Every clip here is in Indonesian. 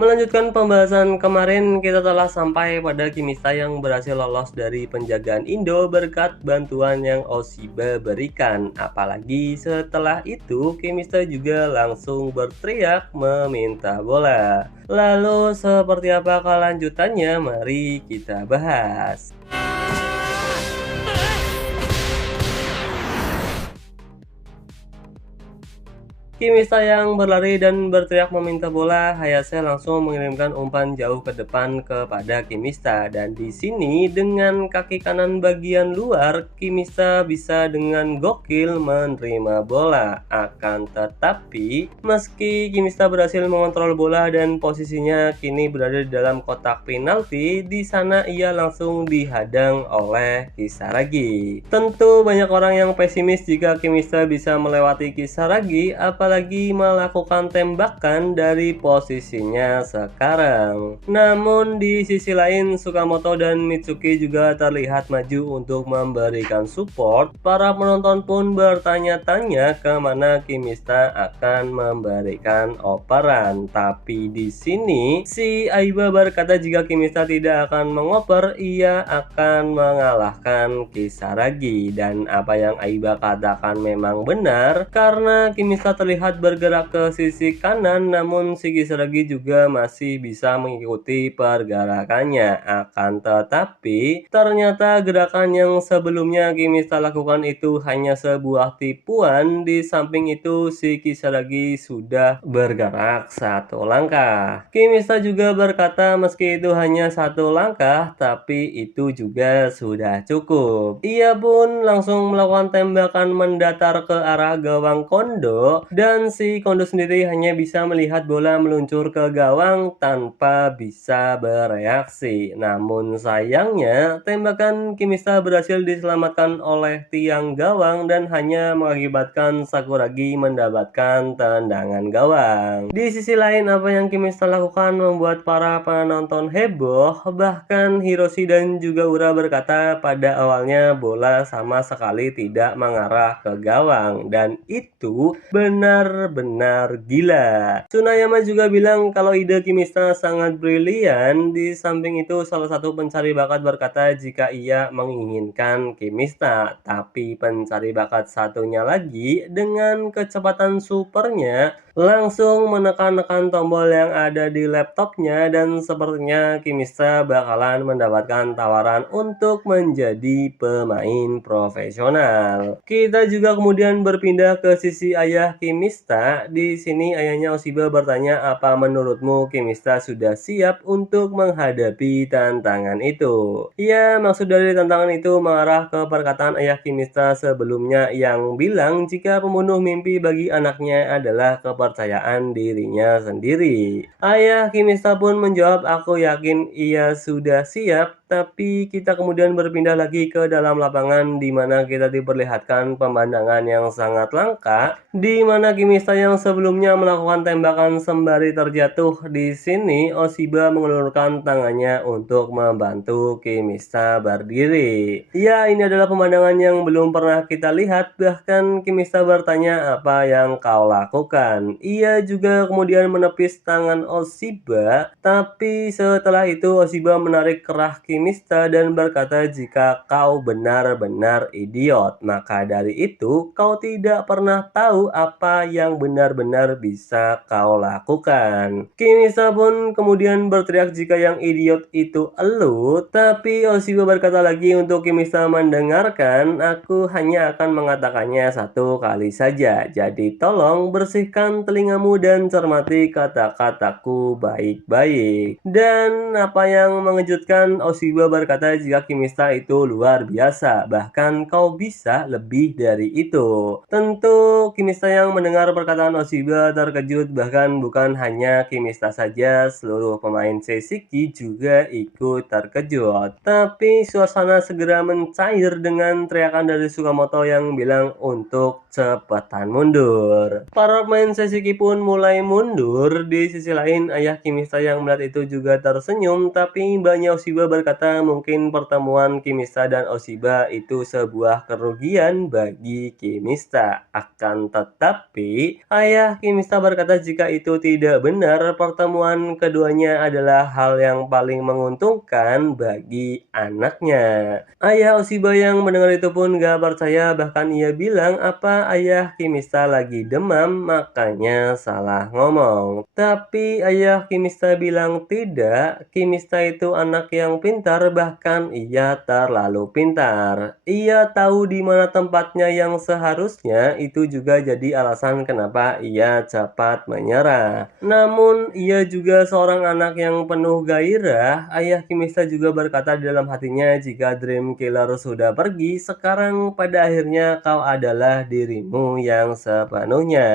Melanjutkan pembahasan kemarin, kita telah sampai pada Kimista yang berhasil lolos dari penjagaan Indo berkat bantuan yang Oshiba berikan. Apalagi setelah itu, Kimista juga langsung berteriak meminta bola. Lalu seperti apa kelanjutannya? Mari kita bahas. Kimista yang berlari dan berteriak meminta bola, Hayase langsung mengirimkan umpan jauh ke depan kepada Kimista. Dan di sini dengan kaki kanan bagian luar, Kimista bisa dengan gokil menerima bola. Akan tetapi, meski Kimista berhasil mengontrol bola dan posisinya kini berada di dalam kotak penalti, di sana ia langsung dihadang oleh Kisaragi. Tentu banyak orang yang pesimis jika Kimista bisa melewati Kisaragi, apalagi melakukan tembakan dari posisinya sekarang. Namun di sisi lain, Tsukamoto dan Mitsuki juga terlihat maju untuk memberikan support. Para penonton pun bertanya-tanya kemana Kimista akan memberikan operan. Tapi di sini si Aiba berkata jika Kimista tidak akan mengoper, ia akan mengalahkan Kisaragi. Dan apa yang Aiba katakan memang benar, karena Kimista terlihat bergerak ke sisi kanan, namun si Kisaragi juga masih bisa mengikuti pergerakannya. Akan tetapi, ternyata gerakan yang sebelumnya Kimista lakukan itu hanya sebuah tipuan. Di samping itu, si Kisaragi sudah bergerak satu langkah. Kimista juga berkata meski itu hanya satu langkah, tapi itu juga sudah cukup. Ia pun langsung melakukan tembakan mendatar ke arah gawang Kondo, dan si Kondo sendiri hanya bisa melihat bola meluncur ke gawang tanpa bisa bereaksi. Namun sayangnya, tembakan Kimista berhasil diselamatkan oleh tiang gawang dan hanya mengakibatkan Sakuragi mendapatkan tendangan gawang. Di sisi lain, apa yang Kimista lakukan membuat para penonton heboh. Bahkan Hiroshi dan juga Ura berkata pada awalnya bola sama sekali tidak mengarah ke gawang, dan itu benar-benar gila. Tsunayama juga bilang kalau ide Kimista sangat brilian. Di samping itu, salah satu pencari bakat berkata jika ia menginginkan Kimista, tapi pencari bakat satunya lagi dengan kecepatan supernya langsung menekan-nekan tombol yang ada di laptopnya, dan sepertinya Kimista bakalan mendapatkan tawaran untuk menjadi pemain profesional. Kita juga kemudian berpindah ke sisi ayah Kimista. Di sini ayahnya Oshiba bertanya, apa menurutmu Kimista sudah siap untuk menghadapi tantangan itu? Ya, maksud dari tantangan itu mengarah ke perkataan ayah Kimista sebelumnya yang bilang jika pembunuh mimpi bagi anaknya adalah kepercayaan dirinya sendiri. Ayah Kimista pun menjawab, aku yakin ia sudah siap. Tapi kita kemudian berpindah lagi ke dalam lapangan di mana kita diperlihatkan pemandangan yang sangat langka, di mana Kimista yang sebelumnya melakukan tembakan sembari terjatuh. Di sini Oshiba mengulurkan tangannya untuk membantu Kimista berdiri. Ya, ini adalah pemandangan yang belum pernah kita lihat. Bahkan Kimista bertanya, apa yang kau lakukan? Ia juga kemudian menepis tangan Oshiba, tapi setelah itu Oshiba menarik kerah Kimista dan berkata jika kau benar-benar idiot, maka dari itu kau tidak pernah tahu apa yang benar-benar bisa kau lakukan. Kimista pun kemudian berteriak jika yang idiot itu elu, tapi Oshiba berkata lagi untuk Kimista mendengarkan, aku hanya akan mengatakannya satu kali saja, jadi tolong bersihkan telingamu dan cermati kata-kataku baik-baik. Dan apa yang mengejutkan, Oshiba berkata jika Kimista itu luar biasa, bahkan kau bisa lebih dari itu. Tentu Kimista yang mendengar perkataan Oshiba terkejut, bahkan bukan hanya Kimista saja, seluruh pemain Seishiki juga ikut terkejut. Tapi suasana segera mencair dengan teriakan dari Tsukamoto yang bilang untuk cepetan mundur. Para pemain Seishiki pun mulai mundur. Di sisi lain, ayah Kimista yang melihat itu juga tersenyum, tapi mbaknya Oshiba berkata berkata mungkin pertemuan Kimista dan Oshiba itu sebuah kerugian bagi Kimista. Akan tetapi, ayah Kimista berkata jika itu tidak benar, pertemuan keduanya adalah hal yang paling menguntungkan bagi anaknya. Ayah Oshiba yang mendengar itu pun gak percaya, bahkan ia bilang apa ayah Kimista lagi demam, makanya salah ngomong. Tapi ayah Kimista bilang tidak, Kimista itu anak yang pintar, bahkan ia terlalu pintar. Ia tahu di mana tempatnya yang seharusnya, itu juga jadi alasan kenapa ia cepat menyerah. Namun, ia juga seorang anak yang penuh gairah. Ayah Kimista juga berkata di dalam hatinya, jika Dream Killer sudah pergi, sekarang pada akhirnya kau adalah dirimu yang sepenuhnya.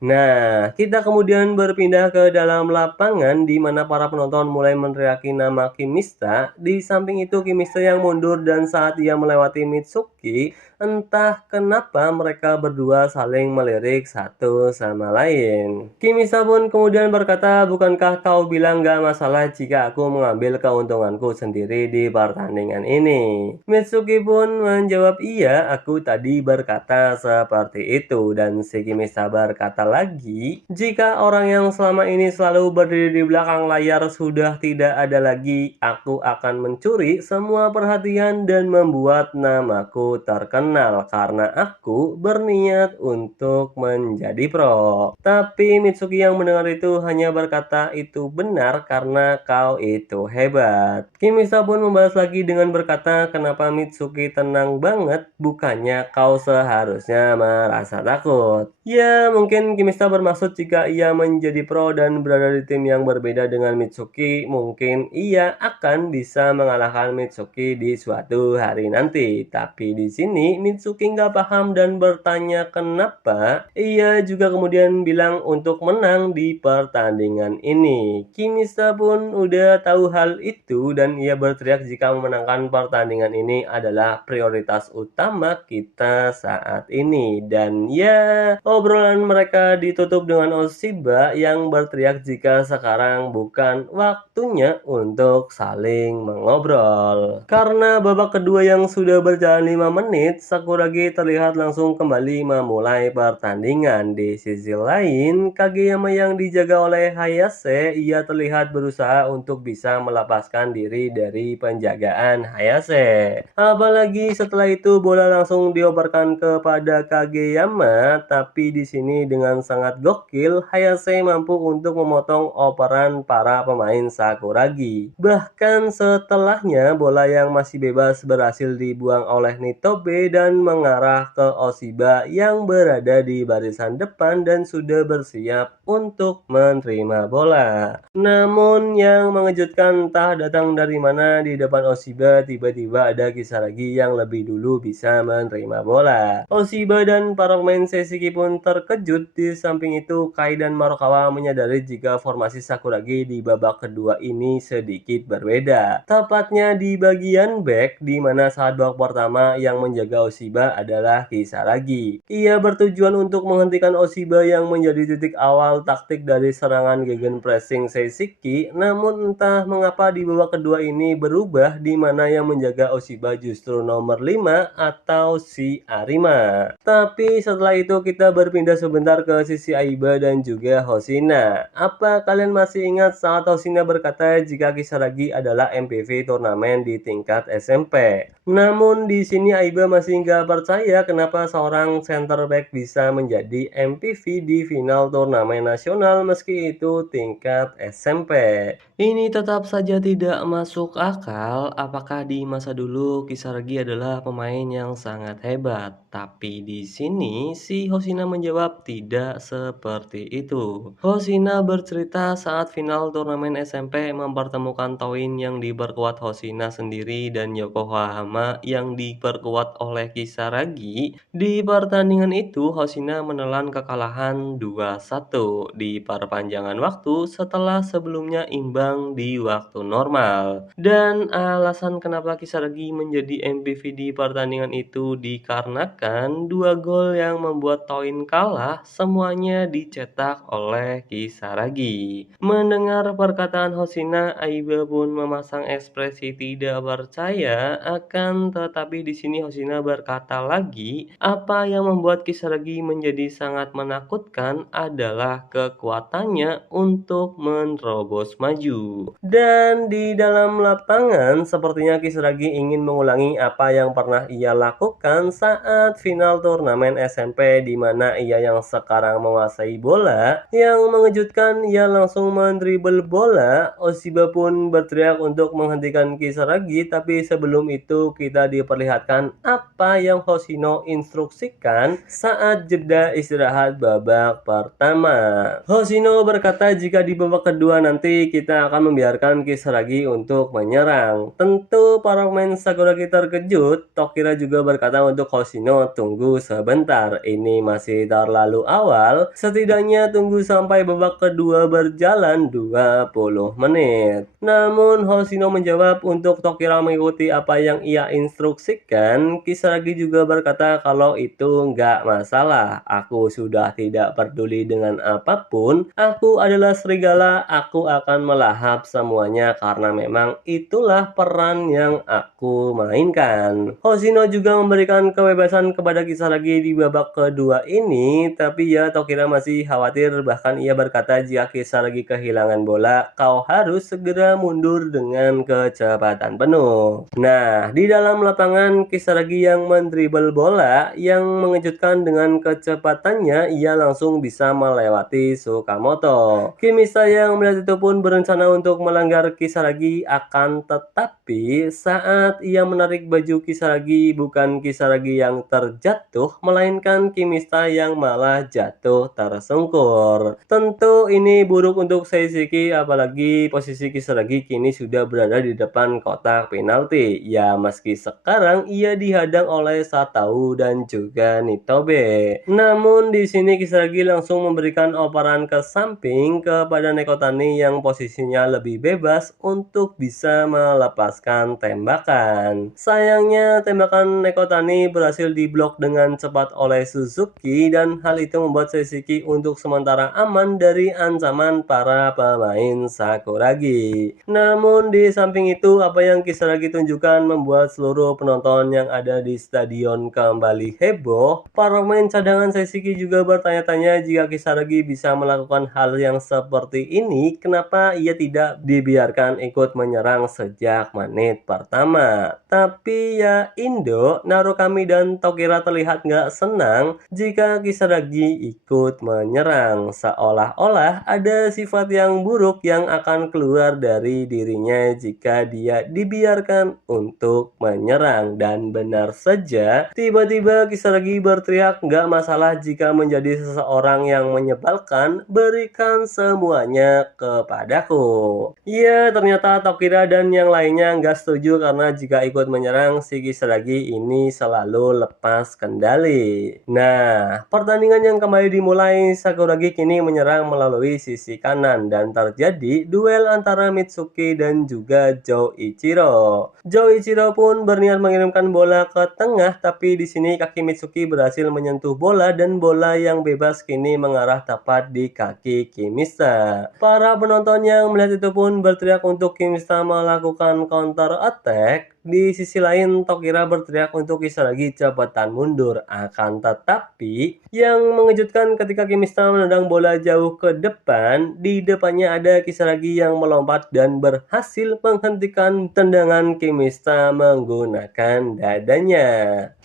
Nah, kita kemudian berpindah ke dalam lapangan di mana para penonton mulai meneriaki nama Kimista. Di samping itu Kimista yang mundur dan saat ia melewati Mitsuki, entah kenapa mereka berdua saling melirik satu sama lain. Kimista pun kemudian berkata, bukankah kau bilang gak masalah jika aku mengambil keuntunganku sendiri di pertandingan ini? Mitsuki pun menjawab, iya, aku tadi berkata seperti itu. Dan si Kimista berkata lagi, jika orang yang selama ini selalu berdiri di belakang layar sudah tidak ada lagi, aku akan mencuri semua perhatian dan membuat namaku terkenal karena aku berniat untuk menjadi pro. Tapi Mitsuki yang mendengar itu hanya berkata itu benar karena kau itu hebat. Kimista pun membalas lagi dengan berkata, kenapa Mitsuki tenang banget, bukannya kau seharusnya merasa takut. Ya, mungkin Kimista bermaksud jika ia menjadi pro dan berada di tim yang berbeda dengan Mitsuki, mungkin ia akan bisa mengalahkan Mitsuki di suatu hari nanti. Tapi di sini Mitsuki nggak paham dan bertanya kenapa. Ia juga kemudian bilang untuk menang di pertandingan ini. Kimista pun udah tahu hal itu dan ia berteriak jika memenangkan pertandingan ini adalah prioritas utama kita saat ini. Dan ya, obrolan mereka ditutup dengan Oshiba yang berteriak jika sekarang bukan waktunya untuk saling mengobrol. Karena babak kedua yang sudah berjalan 5 menit, Sakuragi terlihat langsung kembali memulai pertandingan. Di sisi lain, Kageyama yang dijaga oleh Hayase, ia terlihat berusaha untuk bisa melepaskan diri dari penjagaan Hayase. Apalagi setelah itu bola langsung dioperkan kepada Kageyama, tapi di sini dengan sangat gokil, Hayase mampu untuk memotong operan para pemain Sakuragi. Bahkan setelahnya, bola yang masih bebas berhasil dibuang oleh Nitobe dan mengarah ke Oshiba yang berada di barisan depan dan sudah bersiap untuk menerima bola. Namun yang mengejutkan entah datang dari mana, di depan Oshiba tiba-tiba ada Kisaragi yang lebih dulu bisa menerima bola. Oshiba dan para pemain Seishiki pun terkejut. Di samping itu, Kai dan Marukawa menyadari jika formasi Sakuragi di babak kedua ini sedikit berbeda. Tepatnya di bagian back, di mana saat babak pertama yang menjaga Oshiba adalah Kisaragi. Ia bertujuan untuk menghentikan Oshiba yang menjadi titik awal taktik dari serangan gegenpressing Seishiki. Namun entah mengapa di babak kedua ini berubah, di mana yang menjaga Oshiba justru nomor 5 atau si Arima. Tapi setelah itu kita berpindah sebentar ke sisi Aiba dan juga Hoshina. Apa kalian masih ingat saat Hoshina berkata jika Kisaragi adalah MVP turnamen di tingkat SMP? Namun di sini Aiba masih nggak percaya kenapa seorang center back bisa menjadi MVP di final turnamen nasional meski itu tingkat SMP. Ini tetap saja tidak masuk akal. Apakah di masa dulu Kisaragi adalah pemain yang sangat hebat? Tapi di sini si Hoshina menjawab tidak seperti itu. Hoshina bercerita saat final turnamen SMP mempertemukan Toin yang diperkuat Hoshina sendiri dan Yokohama utama yang diperkuat oleh Kisaragi. Di pertandingan itu, Hoshina menelan kekalahan 2-1 di perpanjangan waktu setelah sebelumnya imbang di waktu normal. Dan alasan kenapa Kisaragi menjadi MVP di pertandingan itu dikarenakan dua gol yang membuat Toin kalah semuanya dicetak oleh Kisaragi. Mendengar perkataan Hoshina, Aiba pun memasang ekspresi tidak percaya, akan tetapi di sini Hoshina berkata lagi, apa yang membuat Kisaragi menjadi sangat menakutkan adalah kekuatannya untuk menerobos maju. Dan di dalam lapangan, sepertinya Kisaragi ingin mengulangi apa yang pernah ia lakukan saat final turnamen SMP di mana ia yang sekarang menguasai bola. Yang mengejutkan, ia langsung mendribel bola. Oshiba pun berteriak untuk menghentikan Kisaragi, tapi sebelum itu kita diperlihatkan apa yang Hoshino instruksikan saat jeda istirahat babak pertama. Hoshino berkata jika di babak kedua nanti kita akan membiarkan Kisaragi untuk menyerang. Tentu para pemain Sakuragi terkejut. Tokira juga berkata untuk Hoshino, tunggu sebentar, ini masih terlalu awal. Setidaknya tunggu sampai babak kedua berjalan 20 menit. Namun Hoshino menjawab untuk Tokira mengikuti apa yang ia instruksikan. Kisaragi juga berkata kalau itu nggak masalah. Aku sudah tidak peduli dengan apapun. Aku adalah serigala, aku akan melahap semuanya karena memang itulah peran yang aku mainkan. Hoshino juga memberikan kebebasan kepada Kisaragi di babak kedua ini, tapi ya Tokira masih khawatir, bahkan ia berkata jika Kisaragi kehilangan bola, kau harus segera mundur dengan kecepatan penuh. Nah, di dalam lapangan Kisaragi yang mendribel bola, yang mengejutkan dengan kecepatannya, ia langsung bisa melewati Sukamoto. Kimista yang melihat itu pun berencana untuk melanggar Kisaragi, akan tetapi saat ia menarik baju Kisaragi, bukan Kisaragi yang terjatuh, melainkan Kimista yang malah jatuh tersungkur. Tentu ini buruk untuk Seishiki, apalagi posisi Kisaragi kini sudah berada di depan kotak penalti. Ya, meski sekarang ia dihadang oleh Satau dan juga Nitobe. Namun di sini Kisaragi langsung memberikan operan ke samping kepada Nekotani yang posisinya lebih bebas untuk bisa melepaskan tembakan. Sayangnya tembakan Nekotani berhasil diblok dengan cepat oleh Suzuki dan hal itu membuat Seishiki untuk sementara aman dari ancaman para pemain Sakuragi. Namun di samping itu apa yang Kisaragi tunjukkan membuat seluruh penonton yang ada di stadion kembali heboh. Para pemain cadangan Seishiki juga bertanya-tanya jika Kisaragi bisa melakukan hal yang seperti ini, kenapa ia tidak dibiarkan ikut menyerang sejak menit pertama. Tapi ya Indo, Narukami dan Tokira terlihat nggak senang jika Kisaragi ikut menyerang, seolah-olah ada sifat yang buruk yang akan keluar dari dirinya jika dia dibiarkan untuk menyerang. Dan benar saja, tiba-tiba Kisaragi berteriak, nggak masalah jika menjadi seseorang yang menyebalkan, berikan semuanya kepadaku. Ya, ternyata Tokira dan yang lainnya nggak setuju karena jika ikut menyerang, si Kisaragi ini selalu lepas kendali. Nah, pertandingan yang kembali dimulai, Sakuragi kini menyerang melalui sisi kanan dan terjadi duel antara Mitsuki dan juga Joichiro. Joichiro pun berniat mengirimkan bola ke tengah, tapi di sini kaki Mitsuki berhasil menyentuh bola dan bola yang bebas kini mengarah tepat di kaki Kimista. Para penonton yang melihat itu pun berteriak untuk Kimista melakukan counter attack. Di sisi lain, Tokira berteriak untuk Kisaragi cepetan mundur. Akan tetapi, yang mengejutkan ketika Kimista menendang bola jauh ke depan, di depannya ada Kisaragi yang melompat dan berhasil menghentikan tendangan Kimista menggunakan dadanya.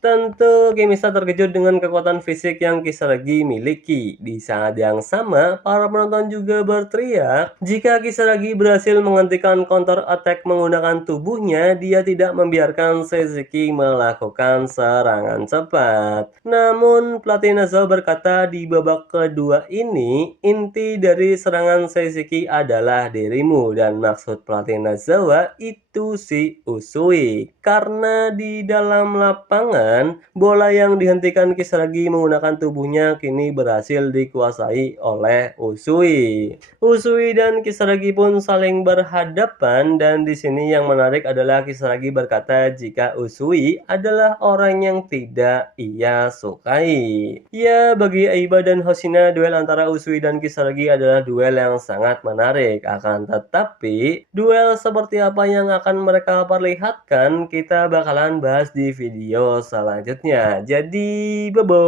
Tentu Kimista terkejut dengan kekuatan fisik yang Kisaragi miliki. Di saat yang sama, para penonton juga berteriak jika Kisaragi berhasil menghentikan counter attack menggunakan tubuhnya, dia tidak membiarkan Seishiki melakukan serangan cepat. Namun pelatih Nazo berkata di babak kedua ini, inti dari serangan Seishiki adalah dirimu, dan maksud pelatih Nazawa itu yaitu si Usui. Karena di dalam lapangan, bola yang dihentikan Kisaragi menggunakan tubuhnya kini berhasil dikuasai oleh Usui. Usui dan Kisaragi pun saling berhadapan, dan di sini yang menarik adalah Kisaragi berkata jika Usui adalah orang yang tidak ia sukai. Ya, bagi Aiba dan Hoshina, duel antara Usui dan Kisaragi adalah duel yang sangat menarik. Akan tetapi, duel seperti apa yang akan mereka perlihatkan, kita bakalan bahas di video selanjutnya. Jadi, bye-bye.